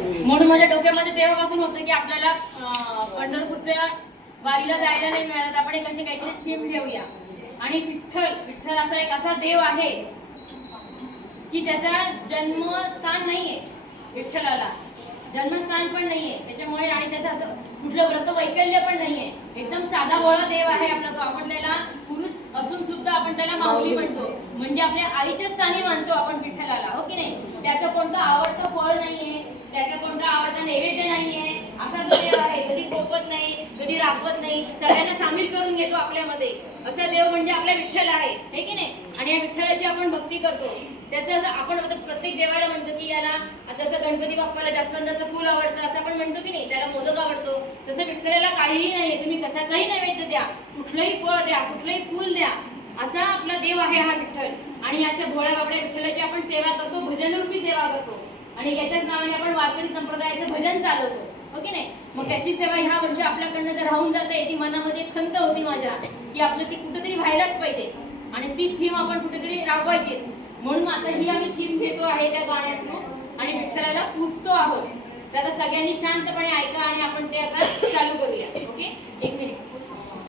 म्हणून माझ्या डोक्यामध्ये तेव्हापासून होतं की आपल्याला पंढरपूरच्या वारीला जायला नाही मिळालं, आपण एक अशी काहीतरी थीम ठेवूया. आणि विठ्ठल असा एक असा देव आहे की त्याचा जन्मस्थान नाहीये, विठ्ठलाला जन्मस्थान पण नाहीये त्याच्यामुळे, आणि त्याचं असं कुठलं व्रत वैकल्य पण नाहीये. एकदम साधा भोळा देव आहे आपला तो. आपण त्याला पुरुष असून सुद्धा आपण त्याला माऊली म्हणतो, म्हणजे आपल्या आईच्या स्थानी मानतो आपण विठ्ठलाला, हो की नाही. त्याचं कोणतं आवडतं फळ नाहीये, त्याचा कोणता आवडता नैवेद्य नाहीये. असा जो देव आहे, कधी कोपत नाही, कधी रागवत नाही, सगळ्यांना सामील करून घेतो आपल्यामध्ये. असा देव म्हणजे आपला विठ्ठल आहे, हे की नाही. आणि या विठ्ठलाची आपण भक्ती करतो. त्याचं आपण प्रत्येक देवाला म्हणतो की याला आता जसं गणपती बाप्पाला जास्वंदाचं फूल आवडतं असं आपण म्हणतो की नाही, त्याला मोदक आवडतो. तसं विठ्ठलाला काहीही नाही, तुम्ही कशाचाही नैवेद्य द्या, कुठलंही फळ द्या, कुठलंही फूल द्या, असा आपला देव आहे हा विठ्ठल. आणि अशा भोळ्या बाबड्या विठ्ठलाची आपण सेवा करतो, भजनरूपी सेवा करतो. आणि याच्याच नावाने आपण वारकरी संप्रदायाचं भजन चालवतो, हो की नाही. मग त्याची सेवा ह्या वर्षी आपल्याकडनं जर राहून जाते, ती मनामध्ये खंत होती माझ्या की आपलं ती कुठेतरी व्हायलाच पाहिजे आणि ती थीम आपण कुठेतरी राबवायचीच. म्हणून आता ही आम्ही थीम घेतो आहे त्या गाण्यातून आणि विठ्ठलाला पूजतो आहोत. तर आता सगळ्यांनी शांतपणे ऐका आणि आपण ते आता चालू करूया.